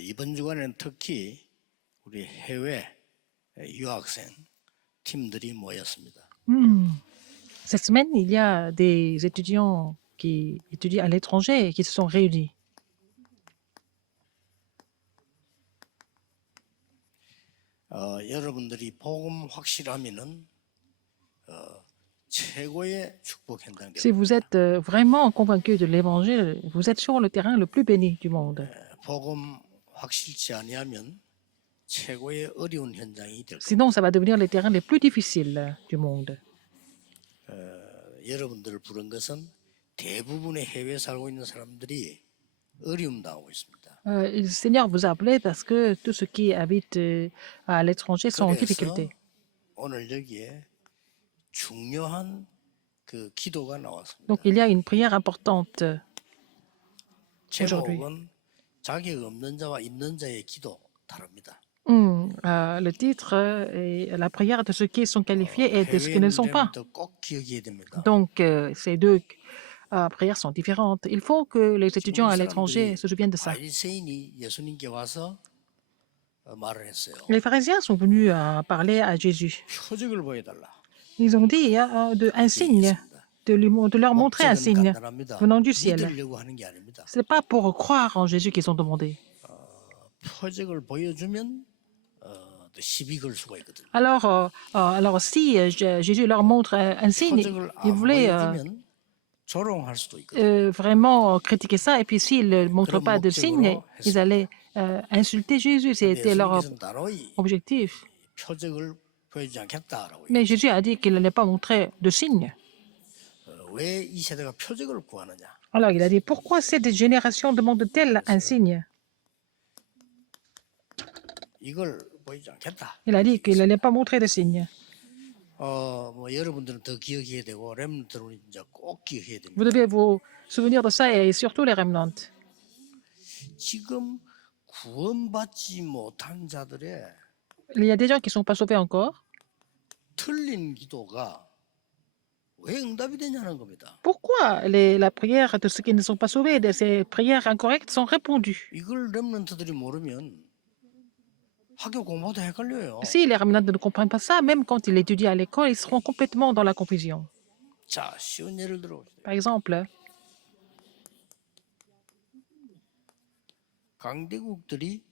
이번 주간에는 특히 우리 해외 유학생 팀들이 모였습니다. Cette semaine, il y a des étudiants qui étudient à l'étranger et qui se sont réunis. 여러분들이 복음 확실하면은 최고의 축복 현장 Si vous êtes vraiment convaincu de l'évangile, vous êtes sur le terrain le plus béni du monde. 복음 확실치 아니하면 최고의 어려운 현장이 될 겁니다. Sinon, ça va devenir les terrains les plus difficiles du monde. 여러분들을 부른 것은 대부분의 해외에 살고 있는 사람들이 어려움 당하고 있습니다. Le Seigneur vous a appelé parce que tous ceux qui habitent à l'étranger sont en 그래서 difficulté. 오늘 여기에 중요한 그 기도가 나왔습니다. Donc, il y a une prière importante. 제목은 자격 없는 자와 있는 자의 기도 다릅니다. Le titre est la prière de ceux qui sont qualifiés et de ceux qui ne le sont pas. 꼭 기억해야 됩니다. Donc, ces deux prières sont différentes. Il faut que les étudiants à l'étranger se souviennent de ça. 바리새인이 예수님께 와서 말을 했어요. Les pharisiens sont venus parler à Jésus. 표적을 보여달라. Ils ont dit un signe, de leur montrer un signe venant du ciel. 믿으려고 하는 게 아닙니다. Ce n'est pas pour croire en Jésus qu'ils ont demandé. 표적을 보여주면 시비 걸 수가 있거든요. Alors si Jésus leur montre un signe, 표적을 ils 안 voulaient 보여주면 조롱할 수도 있거든요. vraiment critiquer ça. Et puis s'ils ne montrent 그런 pas de signe, 목적으로 ils allaient insulter Jésus. C'était leur 예수님께서는 단호히 objectif. 표적을 보여주지 않겠다라고. Mais Jésus a dit qu'il n'allait pas montrer de signe. 왜 이 세대가 표적을 구하느냐? Alors il a dit, pourquoi cette génération demande-t-elle un signe? 이걸 보이지 않겠다. Il a dit qu'il n'allait pas montrer de signe. 뭐 여러분들은 더 기억해야 되고 렘들은 이제 꼭 기억해야 됩니다. Vous devez vous souvenir de ça et surtout les remnants. 지금 구원받지 못한 자들의 Il y a des gens qui ne sont pas sauvés encore. 틀린 기도가 왜 응답이 되냐는 겁니다. Pourquoi la prière de ceux qui ne sont pas sauvés, de ces prières incorrectes sont répondues? 이걸 렘넌트들이 모르면 학교 공부도 헷갈려요. Si les remnants ne comprennent pas ça, même quand ils étudient à l'école, ils seront complètement dans la confusion. 자, 쉬운 예를 들어보세요. Par exemple, 강대국들이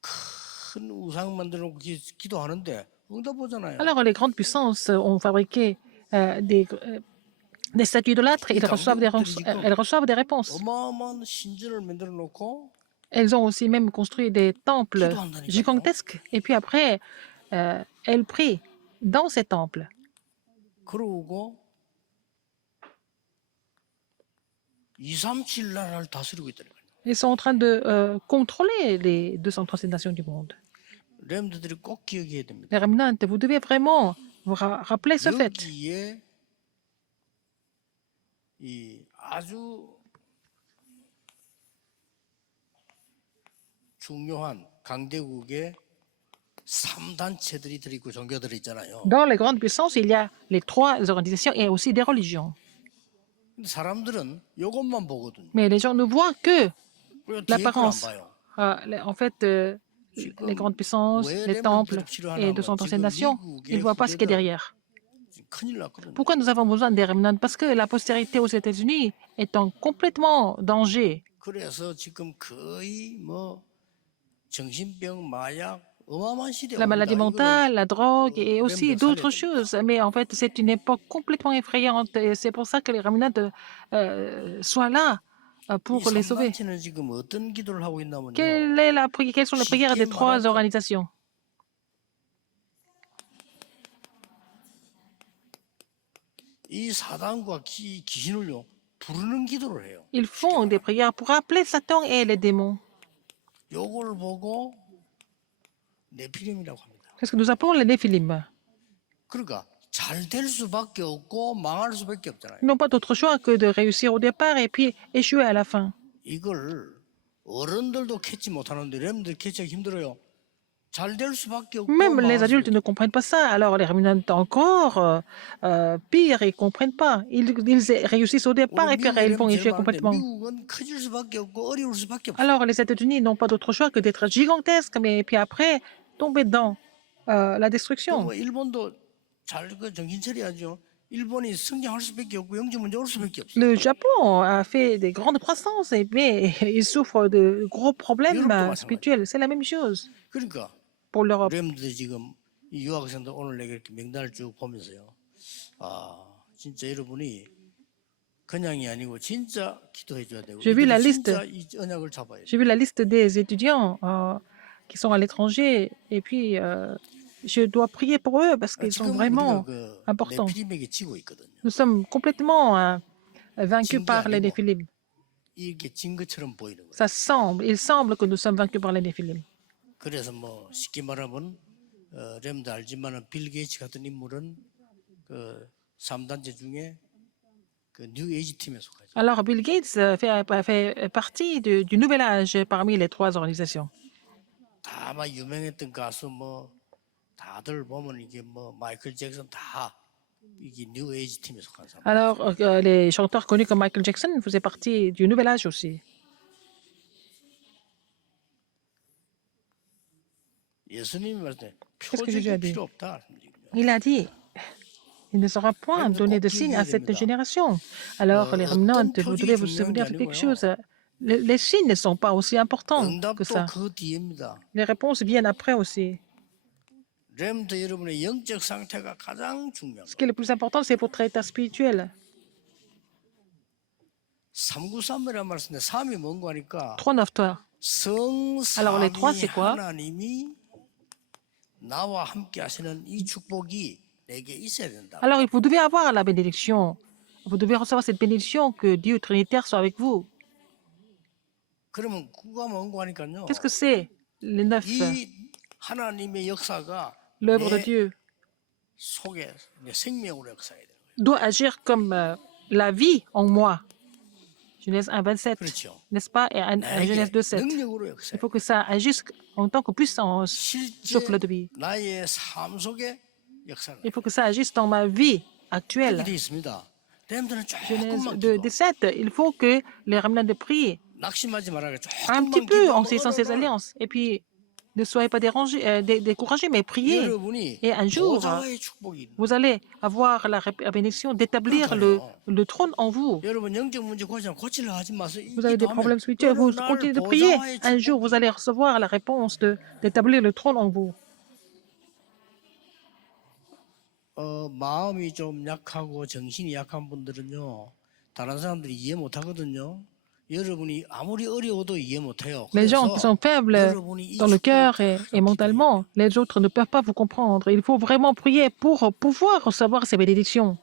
큰 우상 만들어 놓고 기도하는데 응답 보잖아요. alors les grandes puissances ont fabriqué des statues idolâtres et elles reçoivent des réponses. 어마어마한 신전을 만들어 놓고 Elles ont aussi même construit des temples gigantesques. Et puis après, elles prient dans ces temples. 그러고 237 나라를 다스리고 있다는 거예요. Ils sont en train de contrôler les 237 nations du monde. 렘들이 꼭 기억해야 됩니다. Les remnants, vous devez vraiment vous rappeler ce fait. 여기에 이 아주 중요한 강대국의 3단체들이 들어있고 종교들이 있잖아요. Dans les grandes puissances, il y a les trois organisations et aussi des religions. 근데 사람들은 이것만 보거든요. Mais les gens ne voient que 그리고 뒤에 걸안 l'apparence. 봐요. En fait, les grandes puissances, les temples et 237 nations, ils ne voient pas ce qu'il y a derrière. 큰일 났거든요. Pourquoi nous avons besoin des remnants? Parce que la postérité aux États-Unis est en complètement danger. 그래서 지금 거의 뭐 정신병, 마약, 어마어마한 시대가 La maladie 옵니다. mentale, la drogue et même aussi de d'autres salé, choses. Mais en fait, c'est une époque complètement effrayante et c'est pour ça que les remnants soient là pour 이 les sauver. 3단체는 지금 어떤 기도를 하고 있냐면요. Quelles sont les prières des trois organisations? 이 사단과 귀신을요 부르는 기도를 해요. Ils font des prières pour appeler Satan et les démons. 요걸 보고 네피림이라고 합니다. C'est ce que nous appelons les Néphilim. 그러니까 잘 될 수밖에 없고 망할 수밖에 없잖아요. Ils n'ont pas d'autre choix que de réussir au départ et puis échouer à la fin. 이걸 어른들도 캐치 못하는데 렘들 캐치하기 힘들어요. 잘 될 수밖에 없고 Même les 망할 adultes 수밖에 ne comprennent pas ça. Alors les ruminants encore pire, ils ne comprennent pas. Ils réussissent au 우리 départ et puis 미국에 ils vont 되면 제일 échouer 많은데 complètement. 미국은 커질 수밖에 없고 어려울 수밖에 없어. Alors les États-Unis n'ont pas d'autre choix que d'être gigantesques, mais puis après tomber dans la destruction. 뭐 일본도 잘 그 정신 차려야죠. 일본이 성장할 수밖에 없고 영적 문제 올 수밖에 없어. Le Japon a fait des grandes croissances, mais il souffre de gros problèmes 유럽도 마찬가지. spirituels. C'est la même chose 그러니까 pour l'Europe. 우리들 지금 이 유학생들 오늘 내가 이렇게 명단을 쭉 보면서요. 아 진짜 여러분이 그냥이 아니고 진짜 기도해 줘야 되고 J'ai vu la 이들이 liste. 진짜 이 언약을 잡아야 돼. J'ai vu la liste des étudiants qui sont à l'étranger et puis je dois prier pour eux parce qu'ils sont 지금 우리가 vraiment 그 importants. 네피림에게 지고 있거든요. Nous sommes complètement vaincus 진 게 par les 아니고 Néphilim. 이게 진 것처럼 보이는 거예요. Ça semble, il semble que nous sommes vaincus par les Néphilim. 그래서 뭐 쉽게 말하면 렘도 알지만은 빌 게이츠 같은 인물은 그 3단체 중에 그 뉴 에이지 팀에 속하죠. Alors Bill Gates fait partie du nouvel âge parmi les trois organisations. 다 막 유명했던 가수 뭐 다들 보면 이게 뭐 마이클 잭슨 다 이게 뉴 에이지 팀에 속한 사람. Alors les chanteurs connus comme Michael Jackson faisaient partie du nouvel âge aussi. 예수님이 말할 때 Qu'est-ce que Jésus a 표적이 dit? 필요 없다. Il a dit, il ne sera point donné de signe à cette génération. Alors les remnantes, vous devez vous souvenir de quelque chose. Les signes ne sont pas aussi importants que 응답도 ça. 그 뒤입니다. Les réponses viennent après aussi. 렘도 여러분의 영적 상태가 가장 중요한 Ce 거예요. qui est le plus important, c'est votre état spirituel. 393이라는 말씀인데 3이 뭔가 하니까 393. Alors les trois, 성삼위 c'est quoi? 하나님이 나와 함께 하시는 이 축복이 내게 있어야 된다. Alors vous devez avoir la bénédiction. Vous devez recevoir cette bénédiction que Dieu Trinitaire soit avec vous. 그러면 그가 뭔가 하니까요. Qu'est-ce que c'est? Les neuf, 이 하나님의 역사가 l'œuvre de 내 Dieu, 속에 내 생명으로 역사해야 돼요. doit agir comme la vie en moi. Genèse 1, 27, 그렇죠. n'est-ce pas? Et Genèse 나에게 2, 7. 능력으로 Il 역사해. faut que ça agisse en tant que puissance, 실제 souffle de vie. 나의 삶 속에 역사를. Il faut que ça agisse dans ma vie 그렇게 actuelle. 돼 있습니다. 렘들은 Genèse 조금만 2, 기도. 17, il faut que les remnants de prient 낙심하지 말아요. un petit 조금만 peu en 기도하면 saisissant ces 어느 날 alliances. Et puis, ne soyez pas découragés, mais priez. 여러분이 Et un jour, 보좌의 축복이 있는 vous allez avoir la bénédiction d'établir le trône en vous. 여러분 영적 문제 고치려 하지 마세요. Vous avez des problèmes spirituels, vous continuez de prier. Un jour, vous allez recevoir la réponse d'établir le trône en vous. 마음이 좀 약하고 정신이 약한 분들은요. 다른 사람들이 이해 못 하거든요. 여러분이 아무리 어려워도 이해 못 해요. Les gens qui sont faibles dans le cœur et mentalement, les autres ne peuvent pas vous comprendre. Il faut vraiment prier pour pouvoir recevoir ces bénédictions.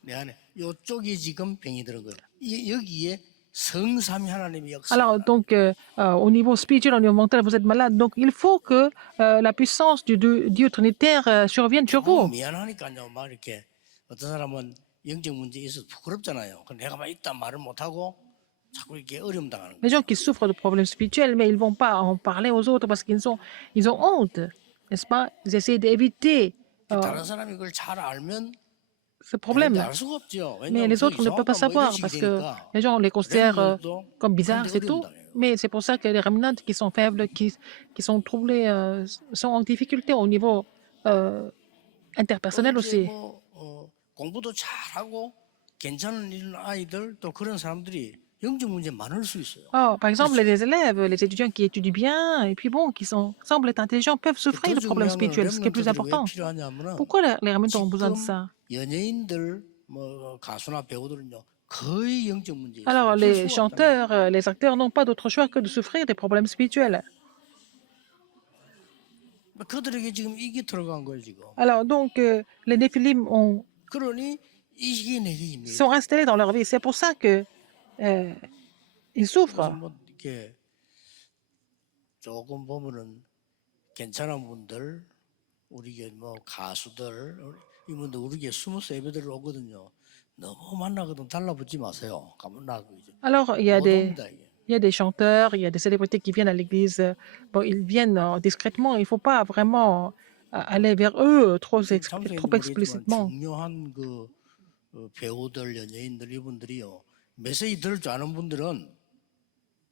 내 안에 이쪽이 지금 병이 들은 거예요. 여기에 성삼위 하나님의 역사. Alors, donc, au niveau spirituel, au niveau mental, vous êtes malade. Donc, il faut que la puissance du Dieu Trinitaire survienne sur vous. 미안하니까요. 막 이렇게 어떤 사람은 영적 문제 있어서 부끄럽잖아요. 내가 막 있다 말을 못 하고 자꾸 이렇게 어려움 당하는 거예요. Les gens qui souffrent de problèmes spirituels, mais ils ne vont pas en parler aux autres parce ils ont honte, n'est-ce pas? Ils essaient d'éviter 다른 사람이 이걸 잘 알면 ce problème. 알 수가 없죠. Mais 왜냐하면 les autres ne peuvent pas savoir parce que les gens les considèrent comme bizarres, c'est tout. Mais c'est pour ça que les remnants qui sont faibles, qui sont troublés, sont en difficulté au niveau interpersonnel aussi. 공부도 잘하고 괜찮은 일 아이들 또 그런 사람들이 영적 문제 많을 수 있어요. Oh, par exemple, les élèves, les étudiants qui étudient bien et puis bon, qui semblent être intelligents, peuvent souffrir de problèmes spirituels, ce qui est plus important. Pourquoi les remnants ont besoin de ça? 연예인들 뭐 가수나 배우들은요 거의 영적 문제. Alors, les chanteurs, les acteurs n'ont pas d'autre choix que de souffrir des problèmes spirituels. 그들에게 지금 이게 들어간 거예요 지금. Alors, donc, les Néphilim 그러니 이게 내게 힘이. sont installés dans leur vie. C'est pour ça que ils souffrent. 뭐 이렇게 조금 보면은 괜찮은 분들, 우리 뭐 가수들 이분들 우리게 숨어서 예배들 오거든요. 너무 만나거든 달라붙지 마세요. 가만 나고 이제. Alors, il y a 못 옵니다, 이게. Il y a des chanteurs, il y a des célébrités qui viennent à l'église. Bon, ils viennent discrètement. Il ne faut pas vraiment aller vers eux trop, 참석인도 trop 모르겠지만 explicitement. 중요한 그 배우들, 연예인들 이분들이요. 메시지 들을 줄 아는 분들은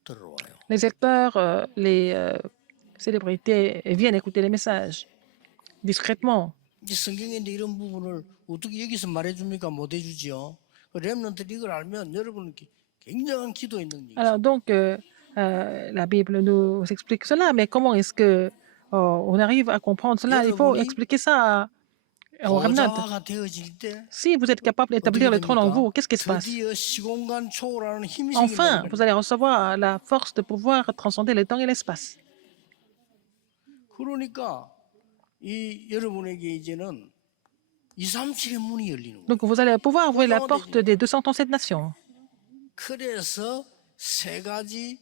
들어와요. Les acteurs, les célébrités viennent écouter les messages discrètement. 이 성경에 있는 이런 부분을 어떻게 여기서 말해줍니까? 못 해주지요. 렘넌트들이 이걸 알면 여러분은 굉장한 기도의 능력이 Alors 있어요. donc, la Bible nous explique cela, mais comment est-ce que on arrive à comprendre cela? Il faut 여러분이 expliquer ça au remnant. 보좌가 되어질 때 Si vous êtes capable 어떻게 d'établir le trône en 됩니까? vous, qu'est-ce qui se passe? 드디어 시공간 초월하는 힘이 Enfin, 생긴다니까요. vous allez recevoir la force de pouvoir transcender le temps et l'espace. 그러니까 이 여러분에게 이제는 237의 문이 열리는 거예요. Donc, vous allez pouvoir ouvrir la porte des 237 nations. 그래서 세 가지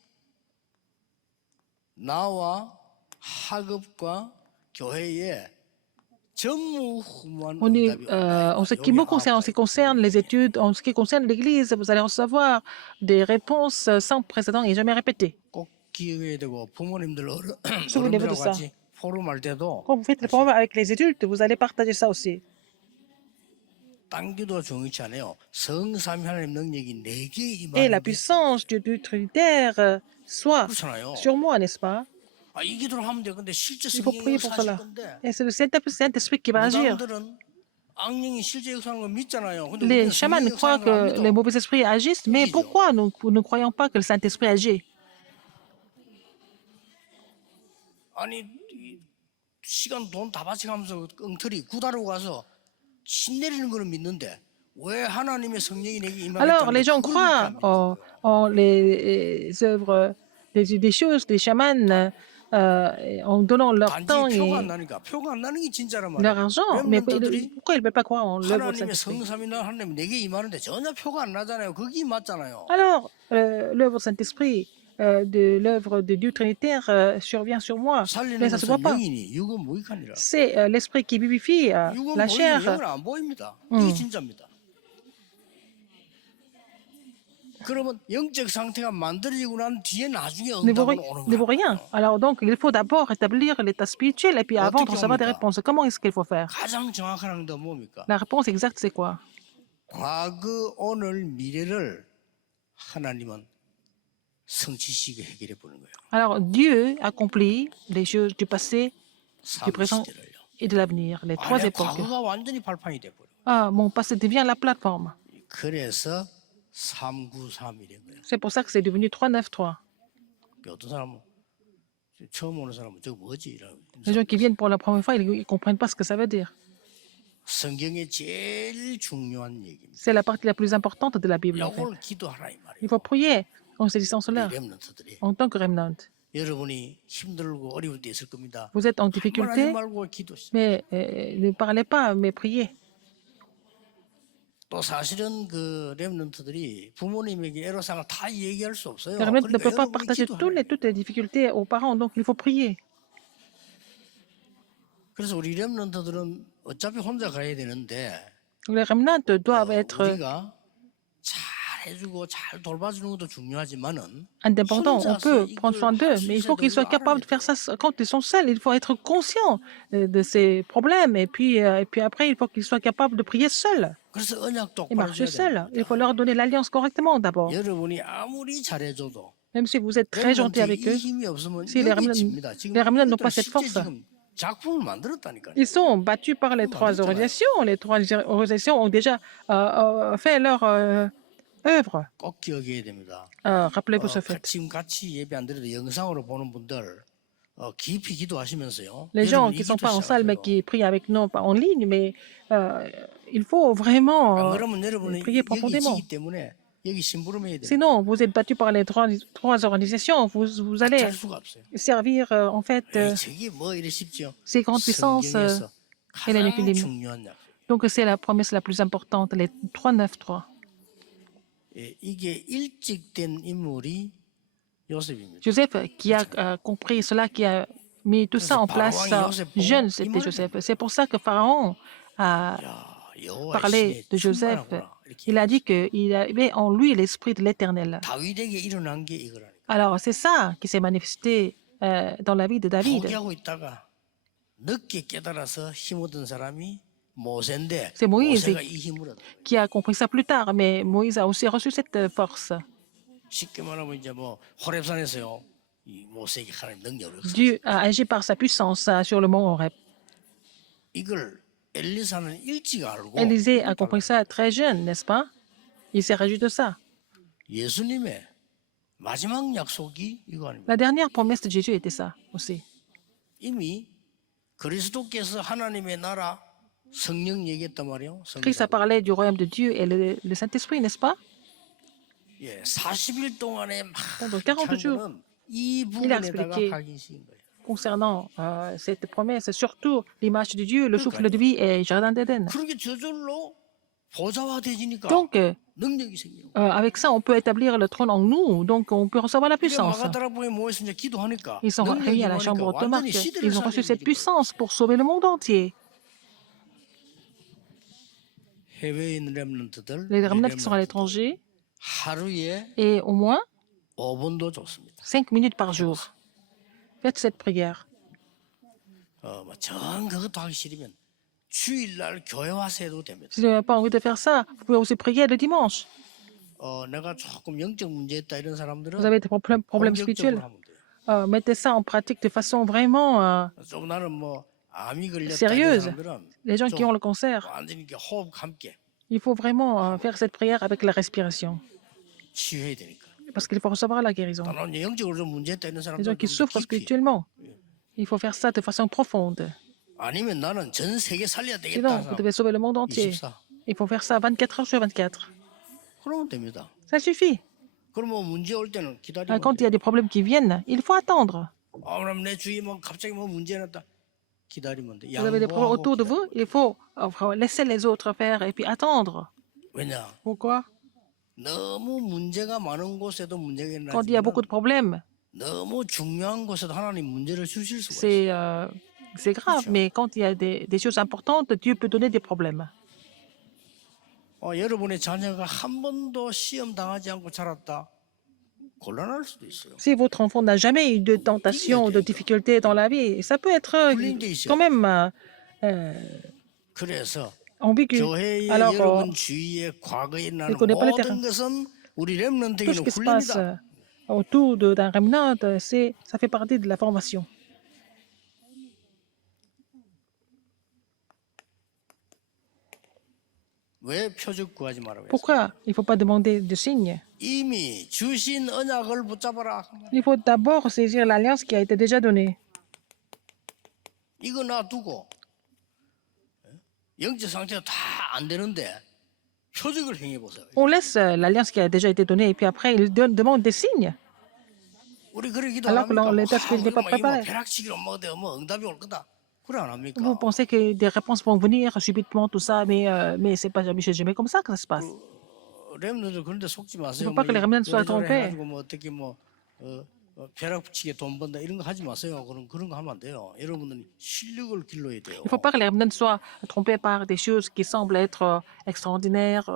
나와 학업과 교회에 전무후무한 응답이 En ce qui me concerne, en ce qui concerne les études, en ce qui concerne l'Église, vous allez recevoir des réponses sans précédent et jamais répétées. 꼭 기억해야 되고 부모님들 Souvenez-vous de 어른들하고 ça. 같이 포럼할 때도 Quand vous faites le programme avec les adultes, vous allez partager ça aussi. 딴 기도 중요치 않아요. 성삼위 하나님 능력이 내게 Et la 임하는 게 puissance du Trinitaire soit 그렇잖아요. sur moi, n'est-ce pas? 아, 이 기도를 하면 돼. 근데 실제 Il faut prier 성령이 pour 역사하실 cela. 건데 Et c'est le Saint-Esprit qui va agir. 무당들은 악령이 실제 역사하는 걸 믿잖아요. 근데 Les 우리는 chamans 성령 croient 역사하는 걸 안 que 믿어. les mauvais esprits agissent, mais pourquoi nous ne croyons pas que le Saint-Esprit agit? 아니 이 시간 돈 다 바쳐가면서 엉터리 구다로 가서 신 내리는 거는 믿는데 왜 하나님의 성령이 내게 Alors, 임하겠다는 les gens croient en les œuvres, des choses des chamans en donnant leur 단지 temps 표가 안 et 나니까 표가 안 나는 게 진짜란 leur 말이에요. argent. Mais 렘넌트들이 pourquoi ils ne veulent pas croire en l'œuvre du 하나님의 Saint-Esprit? 성삼위나 하나님 내게 임하는데 전혀 표가 안 나잖아요. 그게 맞잖아요. Alors, l'œuvre du Saint-Esprit, de l'œuvre de Dieu Trinitaire survient sur moi, 살리는 mais ça ne se voit 것은 pas. 영이니 육은 무익하니라. C'est l'esprit qui vivifie 육은 la 보이지 chair. 영은 안 보입니다. 이게 진짜입니다. 그러면 영적 상태가 만들어지고 난 뒤에 나중에 Ne vaut, 응답은 오는 ne vaut rien. 거예요. Alors donc, il faut d'abord établir l'état spirituel et puis avant de 어떻게 recevoir des 옵니까? réponses. Comment est-ce qu'il faut faire? 가장 정확한 응답은 뭡니까? La réponse exacte, c'est quoi? 과거, 오늘, 미래를 하나님은 성취시키고 해결해 보는 거예요. Alors, Dieu accomplit les choses du passé, du présent 삼시대를요. et de l'avenir, les trois 아니, époques. 과거가 완전히 발판이 돼 버려. Ah, mon passé devient la plateforme. 그래서 393이 된 거예요. C'est pour ça que c'est devenu 393. 어떤 사람은 처음 오는 사람은 저거 뭐지? 이러고. Les gens qui viennent pour la première fois, ils ne comprennent pas ce que ça veut dire. 성경의 제일 중요한 얘기입니다. C'est la partie la plus importante de la Bible, en fait. 이걸 기도하라 이 말이에요. Il faut prier en saisissant cela, 렘넌트들이 en tant que remnant. 여러분이 힘들고 어려울 때 있을 겁니다. Vous êtes en 말하지 difficulté, 말고 기도시. mais ne parlez pas, mais priez. 또 사실은 그 렘넌트들이 부모님에게 애로사항을 다 얘기할 수 없어요. Les remnants ne 그러니까 peuvent pas 여러분이 partager 기도하라. toutes les difficultés aux parents, donc il faut prier. 그래서 우리 렘넌트들은 어차피 혼자 가야 되는데 Les remnants doivent être 우리가 잘 해주고 잘 돌봐주는 것도 중요하지만은 indépendants. On peut prendre soin d'eux, mais il faut qu'ils soient capables de faire ça. ça quand ils sont seuls. Il faut être conscient de ces problèmes. Et puis après, il faut qu'ils soient capables de prier seuls 그래서 언약 et 똑바로 marcher 줘야 seuls. Il 됩니다. faut leur donner l'alliance correctement d'abord. 여러분이 아무리 잘해줘도 Même si vous êtes très gentil avec eux, 이 힘이 없으면 si les 여기 집니다. remnants n'ont pas 이것들 cette 실제 force, 지금 작품을 만들었다니까요. ils sont battus par les trois organisations. Les trois organisations ont déjà fait leur œuvre. 꼭 기억해야 됩니다. Rappelez-vous ce fait. 지금 같이 예배 안 드려도 영상으로 보는 분들 깊이 기도하시면서요. Les gens 여러분 이 qui ne sont 기도 pas en salle, mais 시작하세요. qui prient avec nous, pas en ligne, mais il faut 안 vraiment 그러면 여러분은 prier 여기 profondément. 지기 때문에 여기 심부름해야 돼요. Sinon, vous êtes battu par les trois organisations, vous allez 할 수가 없어요. servir en fait 저게 뭐 이래 싶죠. ces grandes puissances 성경에서 et les 가장 Néphilim. 중요한 약속. Donc c'est la promesse la plus importante, les 393. 이게 일찍 된 인물이 요셉입니다. Joseph qui a compris cela, qui a mis tout ça en place jeune, c'était Joseph. C'est pour ça que Pharaon a 야, 여호와의 parlé 신에 de Joseph. 충만하구나. 이렇게 Il a dit qu'il avait en lui l'esprit de l'Éternel. 다윗에게 일어난 게 이거라니까. Alors, c'est ça qui s'est manifesté dans la vie de David. 포기하고 있다가 늦게 깨달아서 힘 얻은 사람이 모세인데 C'est Moïse 모세가 이 힘을 얻은 거예요. qui a compris ça plus tard, mais Moïse a aussi reçu cette force. 쉽게 말하면 이제 뭐 호렙산에서요 이 모세에게 하나님 능력을 Dieu a agi par sa puissance sur le mont Horeb. 이걸 엘리사는 일찍 알고 Élisée a compris ça très jeune, n'est-ce pas? Il s'est réjoui de ça. 예수님의 마지막 약속이 이거 아닙니까? La dernière promesse de Jésus était ça aussi. 이미 그리스도께서 하나님의 나라 성령 얘기했단 말이에요. Christ a parlé du royaume de Dieu et le Saint-Esprit, n'est-ce pas? 예, 40일 동안에 막 Pendant 40 jours, 거는 이 il a 부분에다가 expliqué 각인시킨 거예요. concernant cette promesse, surtout l'image de Dieu, le souffle de vie et le jardin d'Éden. 그렇게 저절로 보좌화되지니까 Donc, 능력이 생겨요. avec ça, on peut établir le trône en nous, donc on peut recevoir la 그러니까 puissance. 마가다락방에 모여서 이제 기도하니까 Ils sont 능력이 réunis à la 임하니까 chambre de Marc. 완전히 시대를 Ils ont reçu cette 살리는 puissance pour sauver le monde entier. 해외에 있는 렘넌트들 Les remnants qui sont à l'étranger, 하루에 et au moins 5분도 좋습니다. 5 minutes par jour. Faites cette prière. 전 그것도 하기 싫으면 주일날 교회 와서 해도 됩니다. Si vous n'avez pas envie de faire ça, vous pouvez aussi prier le dimanche. 내가 조금 영적 문제 있다 이런 사람들은 Vous avez des problèmes 본격적으로 spirituels. 하면 돼요. Mettez ça en pratique de façon vraiment 좀 나는 뭐 암이 걸렸다 이런 sérieuse. 사람들은 Les gens qui ont le cancer, 완전히 이렇게 호흡 함께 il faut vraiment faire cette prière avec la respiration. 치유해야 되니까. Parce qu'il faut recevoir la guérison. 나는 영적으로 좀 문제 있다 이런 Les gens 사람들은 qui 좀 souffrent 깊이. spirituellement, il faut faire ça de façon profonde. 아니면 나는 전 세계 살려야 Sinon, 되겠다. vous devez sauver le monde entier. 24. Il faut faire ça 24 heures sur 24. 그러면 됩니다. Ça suffit. 그러면 문제 올 때는 기다리면 Quand il y a des problèmes qui viennent, il faut attendre. 그럼 내 주위에 뭐 갑자기 뭐 문제 났다. 기다리면 돼. Vous avez des problèmes 양보하고 autour de 기다려. vous, il faut laisser les autres faire et puis attendre. 왜냐? Pourquoi? 너무 문제가 많은 곳에도 문제가 Quand il y a beaucoup 일어나지만 de problèmes, 너무 중요한 곳에도 하나님 문제를 주실 수가 있어요. c'est grave, mais quand il y a des choses importantes, Dieu peut donner des problèmes. 여러분의 자녀가 한 번도 시험 당하지 않고 자랐다. 곤란할 수도 있어요. Si votre enfant n'a jamais eu de tentation, de difficulté dans la vie, ça peut être quand même 그래서 ambigu. 교회의 Alors, 여러분 주위에 과거에 일어나는 connaît pas le 모든 terrain. 것은 우리 tout ce 렘넌트에게는 qui se passe 훈련이다. autour d'un remnant, ça fait partie de la formation. 왜 표적 구하지 말라고 했어요? Pourquoi il ne faut pas demander de signes? 이미 주신 언약을 붙잡아라. Il faut d'abord saisir l'alliance qui a été déjà donnée. 이거 놔두고 영적 상태가 다 안 되는데 표적을 행해 보세요. On laisse l'alliance qui a déjà été donnée et puis après, il demande des signes. 우리 그래 Alors que 기도합니까? l'état spirituel n'est pas préparé. 벼락치기로 뭐 응답이 올 거다. 그래 안 합니까? Vous pensez que des réponses vont venir subitement, tout ça, mais c'est pas jamais comme ça que ça se passe. 렘넌트들 그런데 속지 Il 마세요. faut pas que les remnants soient 이래저래 trompés. 해가지고 뭐 어떻게 벼락치게 돈 번다 이런 거 하지 마세요. 그런 거 하면 안 돼요. 여러분들은 실력을 길러야 돼요. Il ne faut pas que les remnants soient trompés par des choses qui semblent être extraordinaires,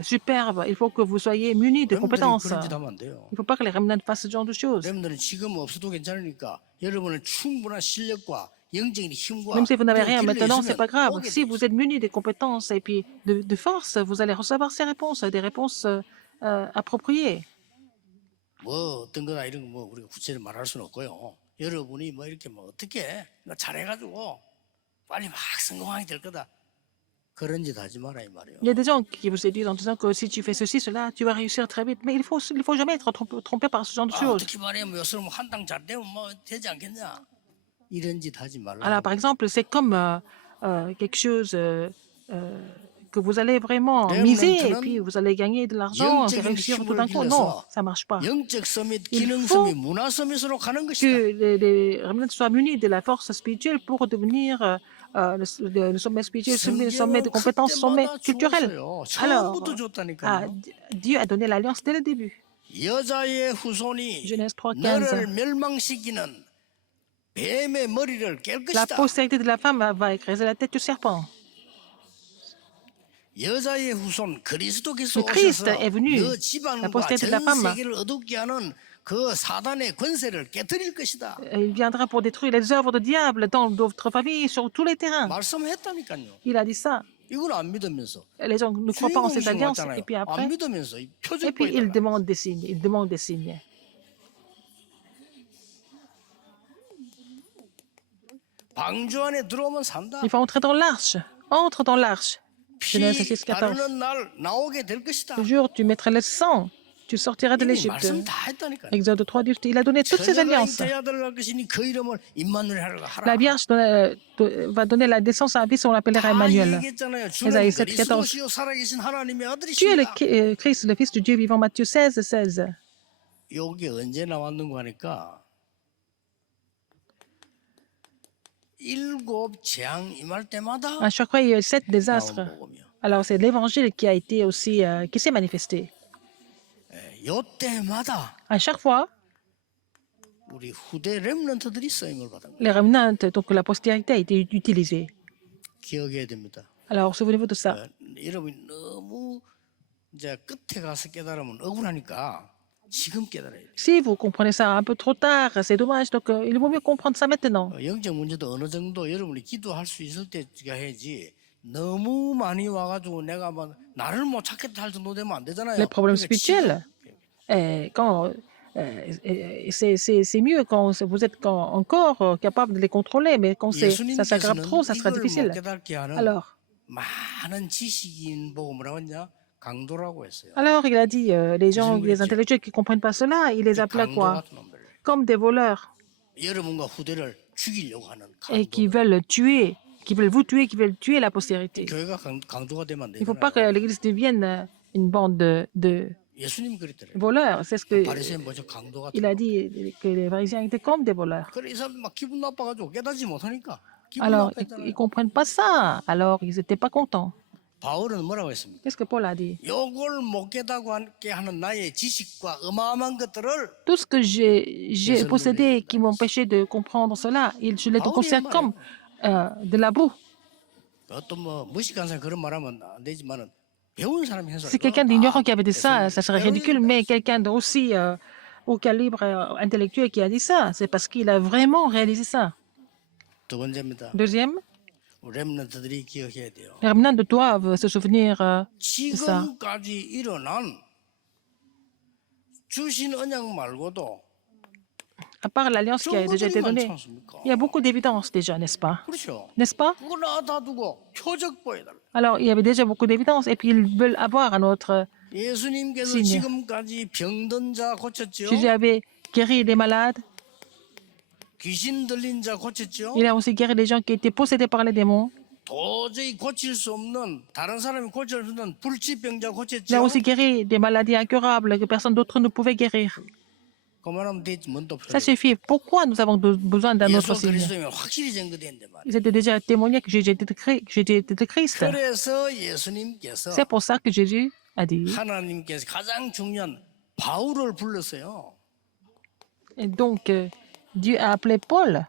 superbes. Il faut que vous soyez munis de 렘넌들이 compétences. 그런 짓 하면 안 돼요. Il ne faut pas que les remnants fassent ce genre de choses. 렘넌은 지금 없어도 괜찮으니까 여러분은 충분한 실력과 영적인 힘과 Même si vous n'avez rien 길러 maintenant, 있으면 c'est pas grave. 오게 Si 돼 vous êtes munis des compétences et puis de force, vous allez recevoir ces réponses, des réponses appropriées. 뭐 어떤 거다 이런 거 뭐 우리가 구체적으로 말할 수는 없고요. 여러분이 뭐 이렇게 뭐 어떻게 나 잘해가지고 빨리 막 성공하게 될 거다. 그런 짓 하지 마라 이 말이에요. Il y a des gens qui vous disent en disant que si tu fais ceci, cela, tu vas réussir très vite. Mais il faut jamais être trompé par ce genre de 아, choses. 어떻게 말하면 요새는 한 당 잘 되면 뭐 되지 않겠냐? 이런 짓 하지 말라. Alors, par exemple, c'est comme quelque chose que vous allez vraiment miser et puis vous allez gagner de l'argent et réussir tout d'un coup. Non, ça ne marche pas. 영적 서밋, Il 기능 faut 서밋, 문화 서밋으로 가는 것이다. Que les remnants soient munis de la force spirituelle pour devenir le sommet spirituel, le sommet de compétences, sommet culturel. Alors, 처음부터 줬다니까요. Dieu a donné l'alliance dès le début. 여자의 후손이 Genèse 3, 너를 15. 멸망시키는 뱀의 머리를 깰 La 것이다. postérité de la femme va écraser la tête du serpent. 여자의 후손 그리스도께서 Le Christ 오셔서 est venu, 너 la 지방과 postérité de la 전 femme. 세계를 어둡게 하는 그 사단의 권세를 깨뜨릴 것이다. Il viendra pour détruire les œuvres du diable dans votre famille, sur tous les terrains. 말씀했다니까요. Il a dit ça. 이걸 안 믿으면서 Les gens ne croient pas en cette 주인공이신 것 alliance. 같잖아요. Et puis 안 après, 믿으면서 이 et 표적 puis il 보여달라. demande des signes. Il demande des signes. 방주 안에 들어오면 산다. Il faut entrer dans l'arche. Entre dans l'arche. Genèse 피 6, 14. 바르는 날 나오게 될 것이다. Le jour, tu mettras le sang. Tu sortiras de 이미 l'Égypte. 말씀 다 했다니까요. Exode 3, il a donné toutes ces 처녀가 alliances. 잉태아들을 낳을 것이니 그 이름을 임마누엘 하라. La Vierge va donner la naissance à un fils, on l'appellera 다 Emmanuel. 얘기했잖아요. 주는 Ésaïe 7, 14. 그리스도시요 살아계신 하나님의 Tu es le 아들이십니다. Christ, le Fils de Dieu vivant. Matthieu 16, 16. 여기 언제 나왔는가 하니까 일곱 재앙 임할 때마다 À chaque fois, il y a eu 7 나온 désastres. 복음이요. Alors, c'est l'évangile qui a été aussi, qui s'est manifesté. 요 때마다 À chaque fois, 우리 후대 렘넌트들이 쓰임을 받은 거예요. les remnants, donc la postérité a été utilisée. 기억해야 됩니다. Alors, souvenez-vous de ça. 여러분이 너무 이제 끝에 가서 깨달으면 억울하니까 지금 깨달아야 돼요. Si vous comprenez ça un peu trop tard, c'est dommage. Donc, il vaut mieux comprendre ça maintenant. 영적 문제도 어느 정도 여러분이 기도할 수 있을 때가 해야지 너무 많이 와가지고 내가 막 나를 못 찾겠다 할 정도 되면 안 되잖아요. Les problèmes 그러니까 spirituels, quand c'est mieux quand vous êtes encore capable de les contrôler, mais quand ça s'aggrave 예수님께서는 trop, ça sera 이걸 못 difficile. 깨닫게 하는 Alors, 많은 지식인 보고 뭐라고 했냐? 강도라고 했어요. il a dit, les gens, les intellectuels qui ne comprennent pas cela, il les appelait 강도 quoi? 같은 놈들. Comme des voleurs 여러분과 후대를 죽이려고 하는 et qui 강도. veulent tuer, qui veulent vous tuer, qui veulent tuer la postérité. 교회가 강도가 되면 안 Il ne faut pas que 되잖아요. l'Église devienne une bande de 예수님 그랬더래요. voleurs. C'est ce que 바리새인 뭐죠? 강도 같은 il a 거. dit, que les pharisiens étaient comme des voleurs. 그래 이 사람 막 기분 나빠가지고 깨닫지 못하니까 기분 Alors, ils 나빠했잖아요. ne comprennent pas ça. Alors, ils n'étaient pas contents. 바울은 뭐라고 했습니까? Qu'est-ce que Paul a dit? 요걸 못 깨닫게 하는 나의 지식과 어마어마한 것들을 Tout ce que j'ai possédé et qui m'empêchait de comprendre cela, je les considère comme de la boue. 어떤 뭐 무식한 사람 그런 말하면 안 되지만은 배운 사람이 해서 Si quelqu'un d'ignorant qui avait dit ça, ça serait ridicule, mais quelqu'un d'aussi au calibre intellectuel qui a dit ça, c'est parce qu'il a vraiment réalisé ça. 두 번째입니다. Deuxième, 렘넌트들이 기억해야 돼요. les remnants doivent se souvenir de ça. 지금까지 일어난 주신 언약 말고도 À part l'alliance qui a déjà été 증거들이 많지 donnée, 않습니까? il y a beaucoup d'évidences déjà, n'est-ce pas? 그렇죠. N'est-ce pas? 그거 놔두고 표적 보여달라. Alors, il y avait déjà beaucoup d'évidences, et puis ils veulent avoir un autre. 예수님께서 signe. 지금까지 병든 자 고쳤죠. Jésus avait guéri des malades, 귀신 들린 자 고쳤죠. il a aussi guéri des gens qui étaient possédés par les démons, 도저히 고칠 수 없는 다른 사람이 고칠 수 없는 불치병자 il a 고쳤죠. aussi guéri des maladies incurables que personne d'autre ne pouvait guérir. 그만하면 되지 뭔또 Ça suffit. Pourquoi nous avons besoin d'un autre 예수 signe? 그리스도면 확실히 증거된데 말이에요. Ils étaient déjà témoignés que Jésus était de Christ. 그래서 예수님께서 C'est pour ça que Jésus a dit. 하나님께서 가장 중요한 바울을 불렀어요. Et donc, Dieu a appelé Paul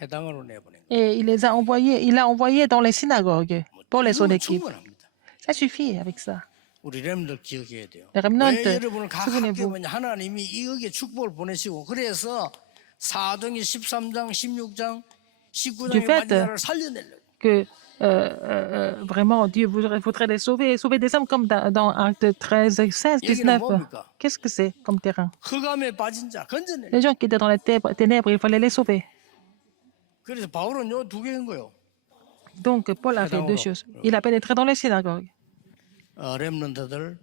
회당으로 내보낸 거예요. et il l'a envoyé dans les synagogues. Paul et son 이건 équipe. 충분합니다. Ça suffit avec ça. 우리 렘들 기억해야 돼요. Les remnants, 왜 여러분을 각 souvenez-vous. 학교에 하나님이 이역의 축복을 보내시고 그래서 사도행전 13장, 16장, 19장의 Du fait, 마지막을 살려내려고. Que vraiment Dieu voudrait les sauver des hommes comme dans Actes 13, 16, 19. Qu'est-ce que c'est comme terrain? 흑암에 빠진 자 건져내. Les gens qui étaient dans les ténèbres, il fallait les sauver. 그래서 바울은 요 두 개인 거예요. Donc, Paul a fait deux choses. Il a pénétré dans les synagogues. 렘넌트들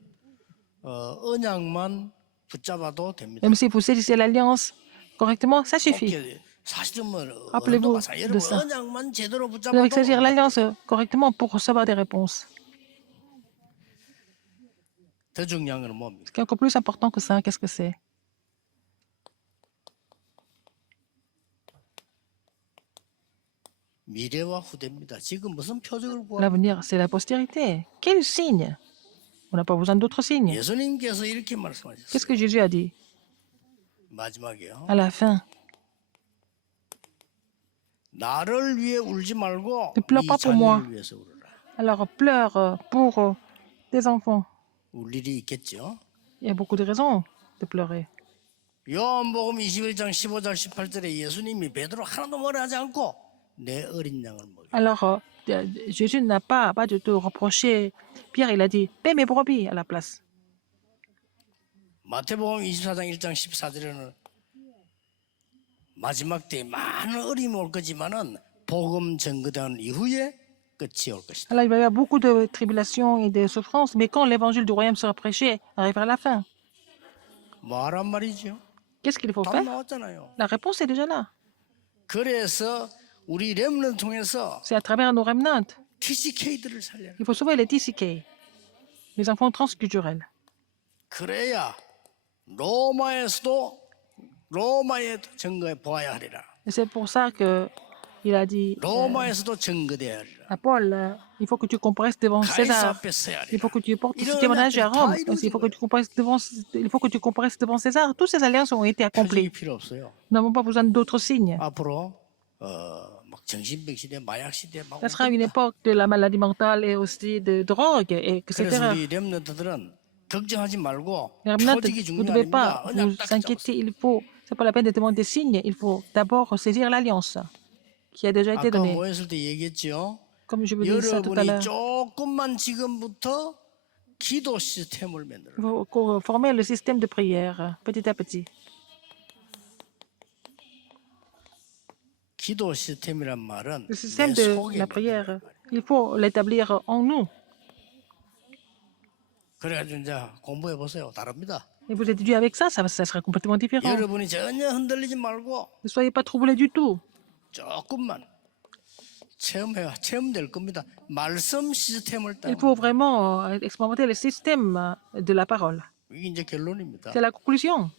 언약만 붙잡아도 됩니다. Même si vous saisissez l'alliance correctement, ça suffit. 오케이. 사실은 뭐 Rappelez-vous 언어가 de 여러분 ça. 언약만 제대로 Vous devez saisir 붙잡아도 l'alliance correctement pour recevoir des réponses. 더 중요한 건 뭡니까? Ce qui est encore plus important que ça, qu'est-ce que c'est? 미래와 후대입니다. 지금 무슨 표적을 구합니까? L'avenir, c'est la postérité. Quel signe? On n'a pas besoin d'autres signes. 예수님께서 이렇게 말씀하셨어요. Qu'est-ce que Jésus a dit 마지막에요. à la fin? 나를 위해 울지 말고 Ne pleure 네 pas pour moi. 자녀를 위해서 울어라. Alors pleure pour tes enfants. 울 일이 있겠죠. Il y a beaucoup de raisons de pleurer. 요한복음 21장 15절 18절에 예수님이 베드로 하나도 뭐라 하지 않고 내 어린 양을 먹여. Alors Jésus n'a pas du tout reproché Pierre, il a dit paie mes brebis à la place. 마태복음 24장 1장 14절에는 마지막 때에 많은 어림이 올 거지만은 복음 전거된 이후에 끝이 올 것이다. Alors il va y avoir beaucoup de tribulations et de souffrances, mais quand l'évangile du royaume sera prêché, arrivera la fin. 뭐하란 말이죠? Qu'est-ce qu'il faut 답 faire? 나왔잖아요. La réponse est déjà là. 그래서 우리 렘넌 통해서 C'est à travers nos remnants. TCK들을 살려라. Il faut sauver les TCK, les enfants transculturels. 그래야 로마에서도 로마의 증거에 보아야 하리라. Et c'est pour ça qu'il a dit 로마에서도 증거돼야 하리라. à Paul, il faut que tu comparaisses devant 가이사 César. 앞에 서야 Il faut 하리라. que tu portes ce 이런 témoignage à 언약들이 다 Rome. Aussi, 이루어진 il faut que tu comparesses devant César. Toutes ces alliances ont été accomplies. 표적이 필요 없어요. Nous n'avons pas besoin d'autres signes. 앞으로 막 정신병 시대, 마약 시대 막 Ça sera une 옵니다. époque de la maladie mentale et aussi de drogue, et 그래서 etc. 우리 렘넌트들은 걱정하지 말고 Les remnants, 표적이 vous ne devez pas 중요합니다. vous 언약 딱 inquiéter. 잡으세요. C'est pas la peine de demander des signes. Il faut d'abord saisir l'alliance qui a déjà été 아까 donnée. 모였을 때 얘기했죠. Comme je vous disais ça tout à 여러분이 l'heure, 조금만 지금부터 기도 시스템을 만들어. il faut former le système de prière petit à petit. 기도 시스템이란 말은 Le système 내 de 속에 la 있는 prière, 거란 말이에요. il faut l'établir en nous. 그래가지고 이제 공부해 보세요. 다릅니다. Et vous étudiez avec ça, ça sera complètement différent. 여러분이 전혀 흔들리지 말고 Ne soyez pas troublés du tout. 조금만 체험될 겁니다. 말씀 시스템을 Il 따라. faut vraiment expérimenter le système de la parole. 이게 이제 결론입니다. C'est la conclusion.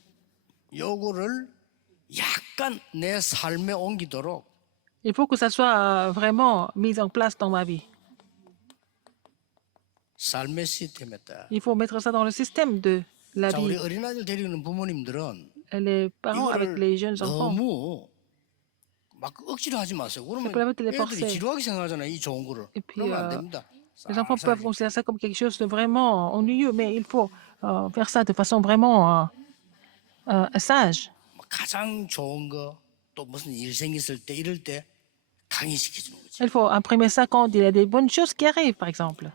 요거를 약간 내 삶에 옮기도록 Il faut que ça soit vraiment mis en place dans ma vie. 삶의 시스템에 따라. Il faut mettre ça dans le système de la 자, 우리 vie. 어린아이들 데리는 부모님들은 Les parents avec 이거를 les jeunes enfants. 너무 막 억지로 하지 마세요. 그러면 permettre de les 애들이 forcer. 지루하게 생각하잖아요. 이 좋은 거를. Et puis, 그러면 안 됩니다. Les enfants peuvent 쌀쌀하게. considérer ça comme quelque chose de vraiment ennuyeux, mais il faut faire ça de façon vraiment sage. 가장 좋은 거 또 무슨 일 생겼을 때 이럴 때 강의시켜 주는 거지. Il faut imprimer ça quand il y a des bonnes choses qui arrivent, par exemple.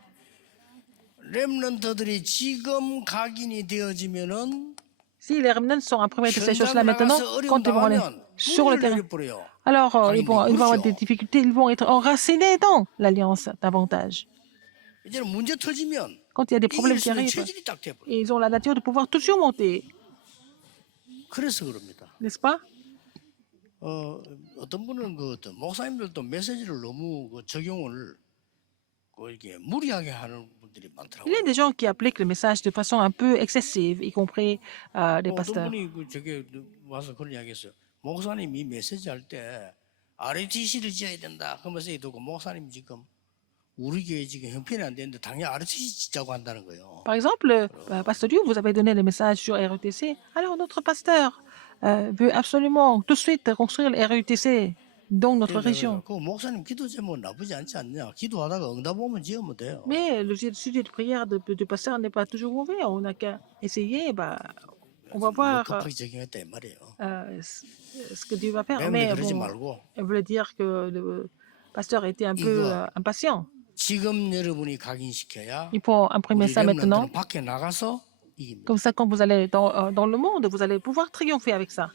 렘넌트들이 지금 각인이 되어지면은 Si les remnants sont imprimés de ces choses-là 현장을 maintenant, 나가서 어려움 quand ils vont aller 나오면 sur le 뿌리를 terrain, 내려버려요. alors ils vont avoir 그렇죠. des difficultés, ils vont être enracinés dans l'alliance davantage. 이제는 문제 터지면 Quand il y a des 이길 problèmes 수 qui 있는 arrivent, 체질이 딱 돼버려. et ils ont la nature de pouvoir tout surmonter, 그래서 그럽니다. n'est-ce pas? 어떤 분은 그 어떤 목사님들도 메시지를 너무 그 적용을 그 이렇게 무리하게 하는 분들이 Il y 많더라고요. a des gens qui appliquent le message de façon un peu excessive, y compris des 어떤 pasteurs. 분이 그 저게 와서 그런 이야기했어요. 목사님이 메시지 할 때 RTC를 지어야 된다. 그러면서 그 목사님 지금 우리 교회 지금 형편이 안 되는데 당연히 RTC 짓자고 한다는 거예요. Par exemple, Pasteur Dieu, vous avez donné le message sur RUTC. Alors, notre pasteur veut absolument tout de suite construire le RUTC dans notre région. 그 목사님 기도 제목 나쁘지 않지 않냐? 기도하다가 응답 오면 지으면 돼요. Mais le sujet de prière du pasteur n'est pas toujours mauvais. On n'a qu'à essayer. On va voir 급하게 적용했다 이 말이에요. ce que Dieu va faire. 매일 Mais 그러지 bon, 말고 elle voulait dire que le pasteur était un peu impatient. 지금 여러분이 각인시켜야 Il faut imprimer 우리 ça maintenant. 렘넌트는 밖에 나가서 이깁니다. Comme ça, quand vous allez dans le monde, vous allez pouvoir triompher avec ça.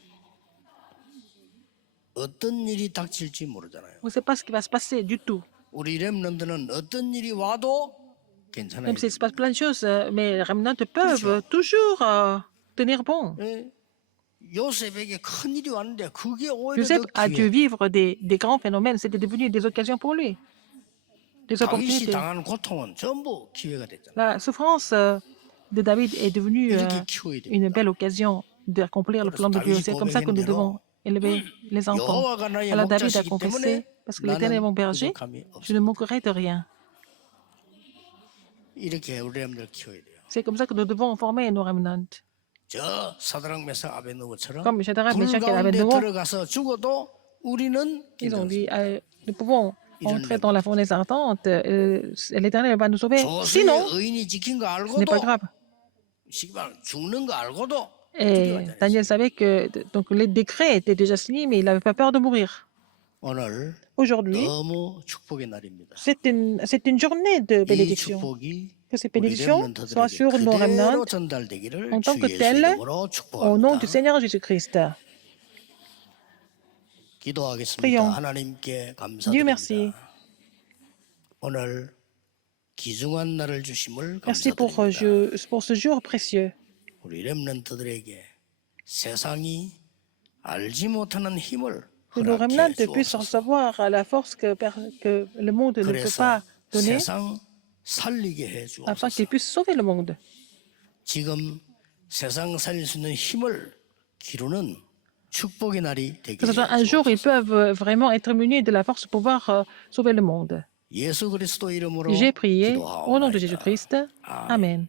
어떤 일이 닥칠지 모르잖아요. On ne sait pas ce qui va se passer du tout. 우리 렘넌트는 어떤 일이 와도 괜찮아요. Même s'il se passe plein de choses, mais les remnants peuvent toujours tenir bon. 예, 요셉에게 큰 일이 왔는데 그게 오히려 Joseph 더 a dû 기회. vivre des grands phénomènes. C'était devenu des occasions pour lui, des 다윗이 opportunités. 당하는 고통은 전부 기회가 됐잖아요. La souffrance de David est devenue 이렇게 키워야 une 됩니다. belle occasion d'accomplir le plan de Dieu. C'est comme ça que nous devons élever les enfants. 여호와가 나의 Alors David a 목자시기 confessé, 때문에 parce que l'Éternel est mon 나는 berger, 부족함이 je 없어. ne manquerai de rien. 이렇게 우리 렘들 키워야 돼요. C'est comme ça que nous devons former nos remnants. 저 사드락 메삭 아벤노고처럼 Comme Shadrach, 불 Meshach et 가운데 Abednego, 들어가서 죽어도 우리는 ils ont 괜찮습니다. dit, nous pouvons entrer dans la fournaise ardente, l'Éternel va nous sauver. 조수의 Sinon, 의인이 지킨 거 ce n'est pas 알고도 grave. 시방 죽는 거 알고도 Et 두려워하지 Daniel 않았어요. savait que donc, les décrets étaient déjà signés, mais il n'avait pas peur de mourir. 오늘 Aujourd'hui, 너무 축복의 날입니다. c'est une journée de 이 bénédiction. 축복이 Que ces 우리 bénédictions soient 렘넌트들에게 sur nos 그대로 remnants 전달되기를 en tant 주 que 예수 telles, 이름으로 au nom 축복합니다. du Seigneur Jésus-Christ. 기도하겠습니다. Prions. 하나님께 Dieu merci. 감사드립니다. 오늘 귀중한 날을 주심을 Merci 감사드립니다. pour ce jour précieux. 우리 렘넌트들에게 세상이 알지 못하는 힘을 Que nos 허락해 remnants puissent 주옵소서. recevoir la force que le monde ne peut 그래서 pas donner, 세상 살리게 해 afin 주옵소서. qu'ils puissent sauver le monde. 지금 세상 살릴 수 있는 힘을 기르는 축복의 날이 Que 되기를 ce soit un jour, ils 주옵소서. peuvent vraiment être munis de la force pour pouvoir sauver le monde. 예수 그리스도 이름으로 J'ai prié au nom de 기도하옵나이다. Jésus-Christ. 아멘. Amen.